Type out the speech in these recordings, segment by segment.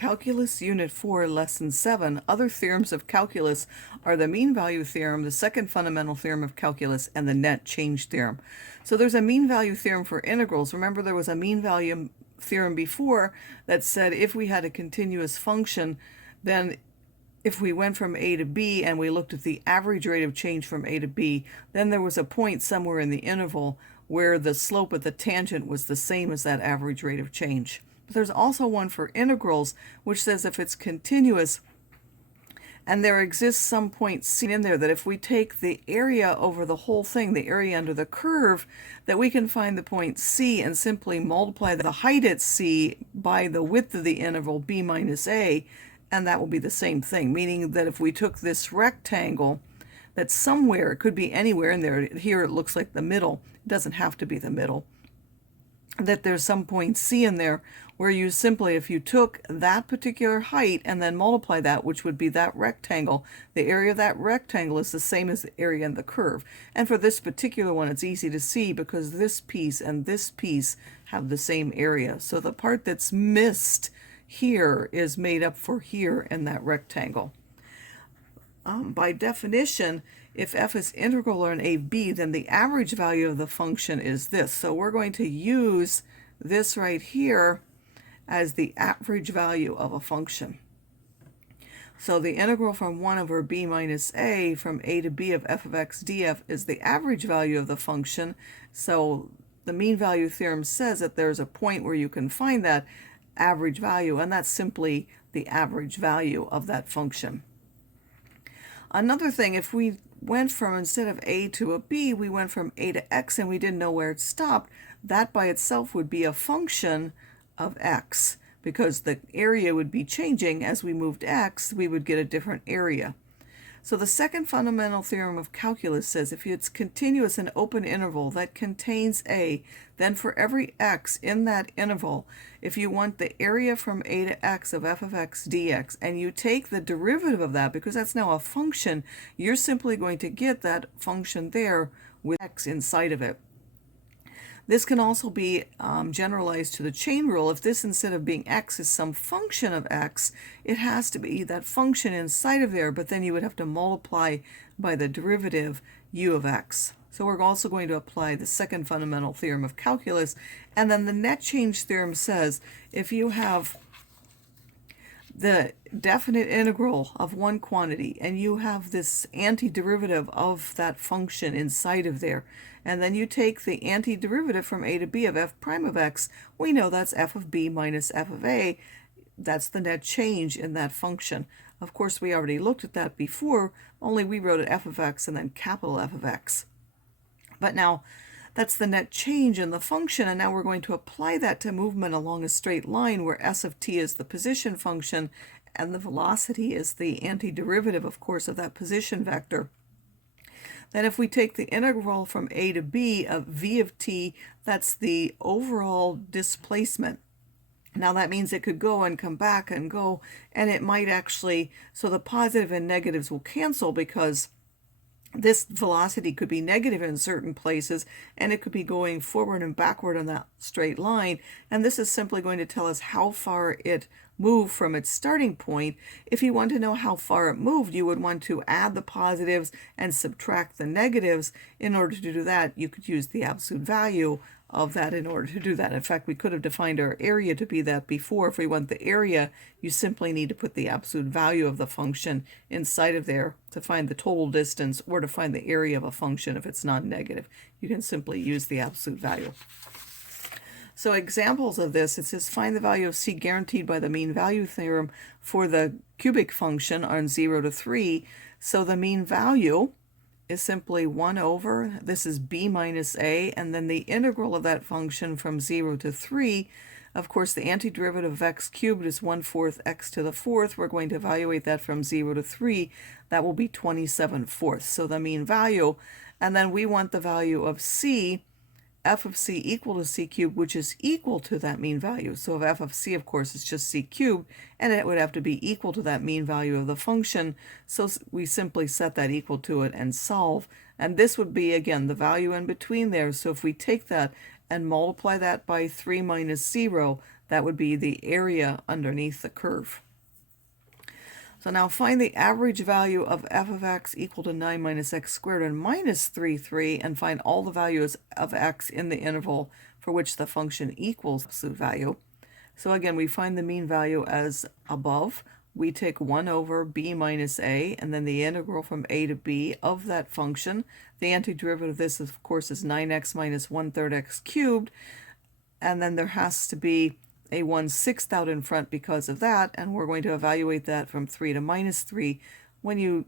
Calculus Unit 4, Lesson 7, other theorems of calculus are the mean value theorem, the second fundamental theorem of calculus, and the net change theorem. So there's a mean value theorem for integrals. Remember, there was a mean value theorem before that said if we had a continuous function, then if we went from A to B and we looked at the average rate of change from A to B, then there was a point somewhere in the interval where the slope of the tangent was the same as that average rate of change. But there's also one for integrals, which says if it's continuous and there exists some point C in there, that if we take the area over the whole thing, the area under the curve, that we can find the point C and simply multiply the height at C by the width of the interval B minus A, and that will be the same thing, meaning that if we took this rectangle, that somewhere, it could be anywhere in there, here it looks like the middle, it doesn't have to be the middle, that there's some point C in there where you simply, if you took that particular height and then multiply that, which would be that rectangle, the area of that rectangle is the same as the area in the curve. And for this particular one, it's easy to see because this piece and this piece have the same area. So the part that's missed here is made up for here in that rectangle. By definition, if f is integral on AB, then the average value of the function is this. So we're going to use this right here as the average value of a function. So the integral from 1 over b minus a from a to b of f of x df is the average value of the function. So the mean value theorem says that there's a point where you can find that average value, and that's simply the average value of that function. Another thing, if we went from, instead of a to a b, we went from a to x and we didn't know where it stopped, that by itself would be a function of x, because the area would be changing as we moved x, we would get a different area. So the second fundamental theorem of calculus says if it's continuous in open interval that contains a, then for every x in that interval, if you want the area from a to x of f of x dx, and you take the derivative of that, because that's now a function, you're simply going to get that function there with x inside of it. This can also be generalized to the chain rule. If this, instead of being x, is some function of x, it has to be that function inside of there, but then you would have to multiply by the derivative u of x. So we're also going to apply the second fundamental theorem of calculus. And then the net change theorem says if you have the definite integral of one quantity and you have this antiderivative of that function inside of there, and then you take the antiderivative from a to b of f prime of x, we know that's f of b minus f of a. That's the net change in that function. Of course, we already looked at that before, only we wrote it f of x and then capital F of x. But now that's the net change in the function, and now we're going to apply that to movement along a straight line where s of t is the position function and the velocity is the antiderivative, of course, of that position vector. Then if we take the integral from a to b of v of t, that's the overall displacement. Now that means it could go and come back and go, and it might actually, so the positive and negatives will cancel because this velocity could be negative in certain places, and it could be going forward and backward on that straight line. And this is simply going to tell us how far it moved from its starting point. If you want to know how far it moved, you would want to add the positives and subtract the negatives. In order to do that, you could use the absolute value of that in order to do that. In fact, we could have defined our area to be that before. If we want the area, you simply need to put the absolute value of the function inside of there to find the total distance, or to find the area of a function if it's non-negative. You can simply use the absolute value. So examples of this, it says find the value of c guaranteed by the mean value theorem for the cubic function on 0 to 3. So the mean value is simply 1 over, this is b minus a, and then the integral of that function from 0 to 3. Of course, the antiderivative of x cubed is 1/4 x to the 4th. We're going to evaluate that from 0 to 3. That will be 27/4. So the mean value, and then we want the value of c, f of c equal to c cubed, which is equal to that mean value. So if f of c, of course, is just c cubed, and it would have to be equal to that mean value of the function. So we simply set that equal to it and solve. And this would be, again, the value in between there. So if we take that and multiply that by 3 minus 0, That would be the area underneath the curve. So now find the average value of f of x equal to 9 minus x squared and minus 3, 3, and find all the values of x in the interval for which the function equals absolute value. So again, we find the mean value as above. We take 1 over b minus a, and then the integral from a to b of that function. The antiderivative of this, of course, is 9x minus 1/3 x cubed, and then there has to be a 1/6 out in front because of that, and we're going to evaluate that from 3 to minus 3. When you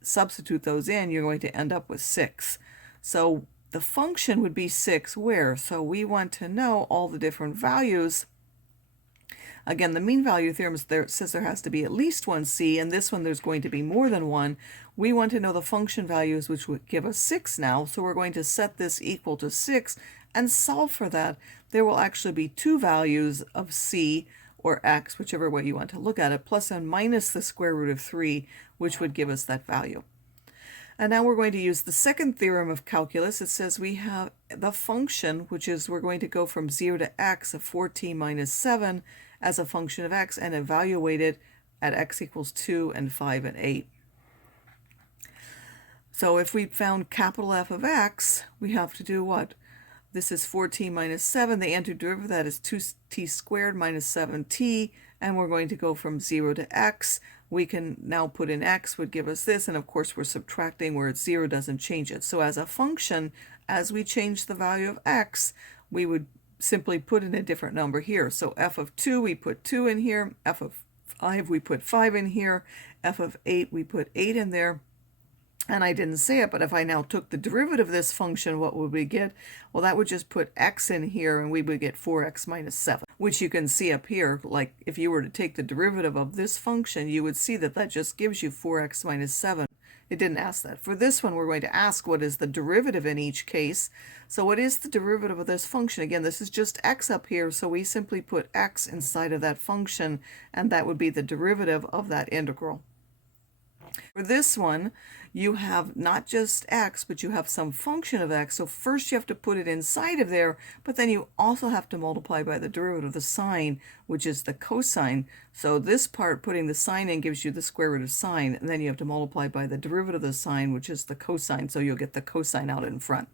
substitute those in, you're going to end up with 6. So the function would be 6 where? So we want to know all the different values. Again, the mean value theorem says there has to be at least one c, and this one there's going to be more than one. We want to know the function values, which would give us 6 now, so we're going to set this equal to 6 and solve for that. There will actually be two values of c or x, whichever way you want to look at it, plus and minus the square root of 3, which would give us that value. And now we're going to use the second theorem of calculus. It says we have the function, which is we're going to go from 0 to x of 4t minus 7 as a function of x and evaluate it at x equals 2 and 5 and 8. So if we found capital F of x, we have to do what? This is 4t minus 7. The antiderivative of that is 2t squared minus 7t, and we're going to go from 0 to x. We can now put in x would give us this, and of course we're subtracting where it's 0 doesn't change it. So as a function, as we change the value of x, we would simply put in a different number here. So f of 2, we put 2 in here. F of 5, we put 5 in here. F of 8, we put 8 in there. And I didn't say it, but if I now took the derivative of this function, what would we get? Well, that would just put x in here, and we would get 4x minus 7, which you can see up here. Like if you were to take the derivative of this function, you would see that that just gives you 4x minus 7. It didn't ask that. For this one, we're going to ask what is the derivative in each case. So what is the derivative of this function? Again, this is just x up here, so we simply put x inside of that function, and that would be the derivative of that integral. For this one, you have not just x, but you have some function of x. So first you have to put it inside of there, but then you also have to multiply by the derivative of the sine, which is the cosine. So this part, putting the sine in, gives you the square root of sine, and then you have to multiply by the derivative of the sine, which is the cosine, so you'll get the cosine out in front.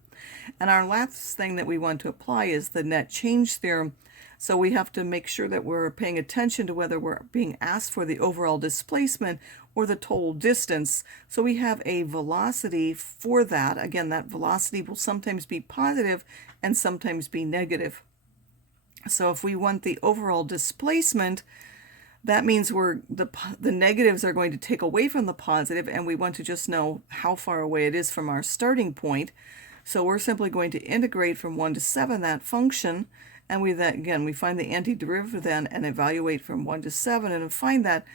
And our last thing that we want to apply is the net change theorem. So we have to make sure that we're paying attention to whether we're being asked for the overall displacement or the total distance. So we have a velocity for that. Again, that velocity will sometimes be positive and sometimes be negative. So if we want the overall displacement, that means the negatives are going to take away from the positive, and we want to just know how far away it is from our starting point. So we're simply going to integrate from 1 to 7 that function, and we then, again, we find the antiderivative then and evaluate from 1 to 7 and find that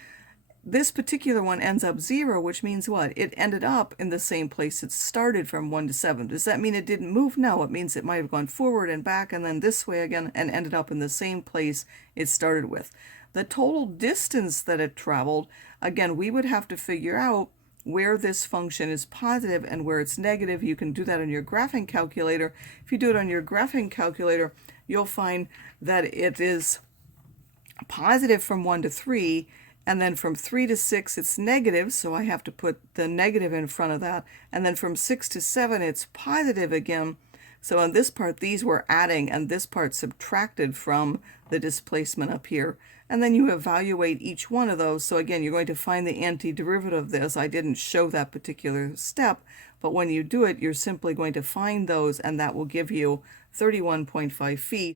this particular one ends up 0, which means what? It ended up in the same place it started from 1 to 7. Does that mean it didn't move? No, it means it might have gone forward and back and then this way again and ended up in the same place it started with. The total distance that it traveled, again, we would have to figure out where this function is positive and where it's negative. You can do that on your graphing calculator. If you do it on your graphing calculator, you'll find that it is positive from 1 to 3, and then from 3 to 6 it's negative, so I have to put the negative in front of that, and then from 6 to 7 it's positive again. So on this part, these were adding, and this part subtracted from the displacement up here. And then you evaluate each one of those. So again, you're going to find the antiderivative of this. I didn't show that particular step, but when you do it, you're simply going to find those, and that will give you 31.5 feet.